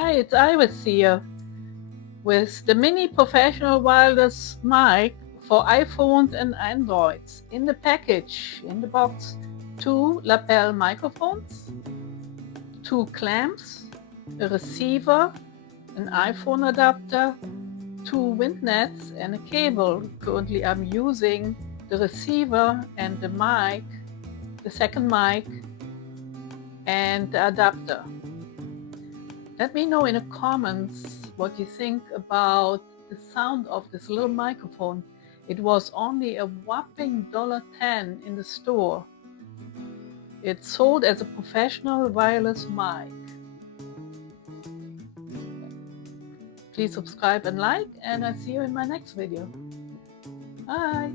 Hi, it's Iris here with the Mini Professional Wireless mic for iPhones and Androids. In the package, in the box, 2 lapel microphones, 2 clamps, a receiver, an iPhone adapter, 2 wind nets and a cable. Currently I'm using the receiver and the mic, the second mic, and the adapter. Let me know in the comments what you think about the sound of this little microphone. It was only a whopping $10 in the store. It's sold as a professional wireless mic. Please subscribe and like, and I'll see you in my next video. Bye!